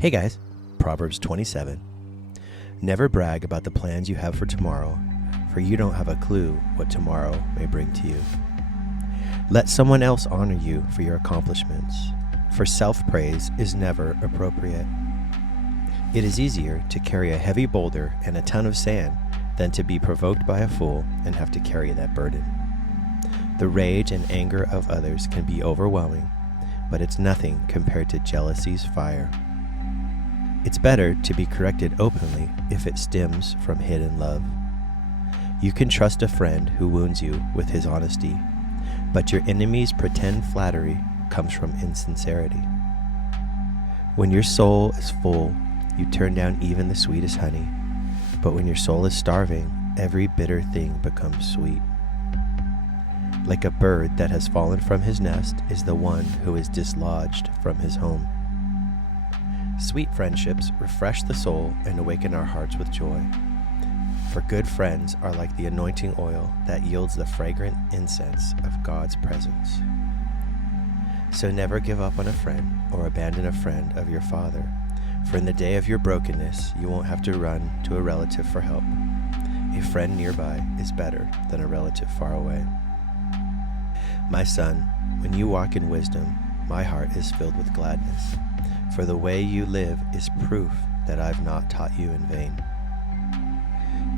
Hey guys, Proverbs 27. Never brag about the plans you have for tomorrow, for you don't have a clue what tomorrow may bring to you. Let someone else honor you for your accomplishments, for self-praise is never appropriate. It is easier to carry a heavy boulder and a ton of sand than to be provoked by a fool and have to carry that burden. The rage and anger of others can be overwhelming, but it's nothing compared to jealousy's fire. It's better to be corrected openly if it stems from hidden love. You can trust a friend who wounds you with his honesty, but your enemy's pretend flattery comes from insincerity. When your soul is full, you turn down even the sweetest honey, but when your soul is starving, every bitter thing becomes sweet. Like a bird that has fallen from his nest is the one who is dislodged from his home. Sweet friendships refresh the soul and awaken our hearts with joy. For good friends are like the anointing oil that yields the fragrant incense of God's presence. So never give up on a friend or abandon a friend of your father, for in the day of your brokenness you won't have to run to a relative for help. A friend nearby is better than a relative far away. My son, when you walk in wisdom, my heart is filled with gladness. For the way you live is proof that I've not taught you in vain.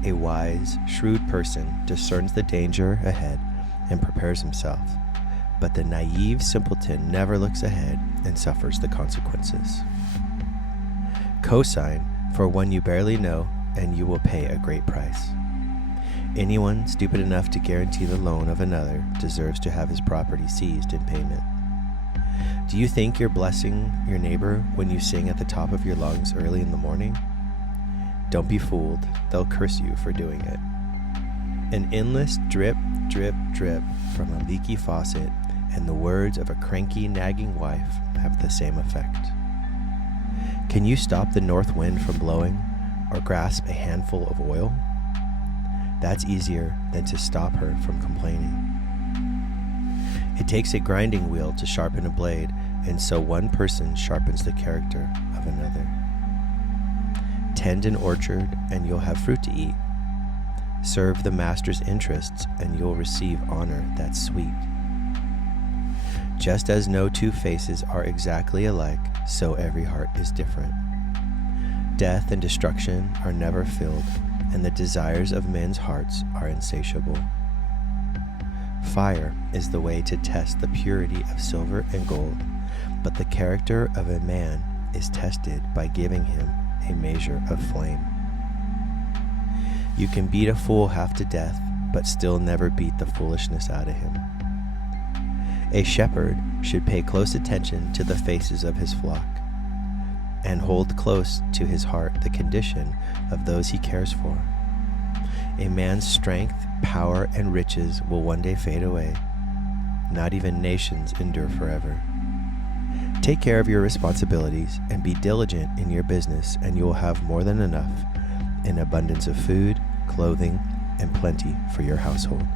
A wise, shrewd person discerns the danger ahead and prepares himself, but the naive simpleton never looks ahead and suffers the consequences. Cosign for one you barely know, and you will pay a great price. Anyone stupid enough to guarantee the loan of another deserves to have his property seized in payment. Do you think you're blessing your neighbor when you sing at the top of your lungs early in the morning? Don't be fooled, they'll curse you for doing it. An endless drip, drip, drip from a leaky faucet and the words of a cranky, nagging wife have the same effect. Can you stop the north wind from blowing or grasp a handful of oil? That's easier than to stop her from complaining. It takes a grinding wheel to sharpen a blade, and so one person sharpens the character of another. Tend an orchard, and you'll have fruit to eat. Serve the master's interests, and you'll receive honor that's sweet. Just as no two faces are exactly alike, so every heart is different. Death and destruction are never filled, and the desires of men's hearts are insatiable. Fire is the way to test the purity of silver and gold, but the character of a man is tested by giving him a measure of flame. You can beat a fool half to death, but still never beat the foolishness out of him. A shepherd should pay close attention to the faces of his flock, and hold close to his heart the condition of those he cares for. A man's strength, power, and riches will one day fade away. Not even nations endure forever. Take care of your responsibilities and be diligent in your business, and you will have more than enough, an abundance of food, clothing, and plenty for your household.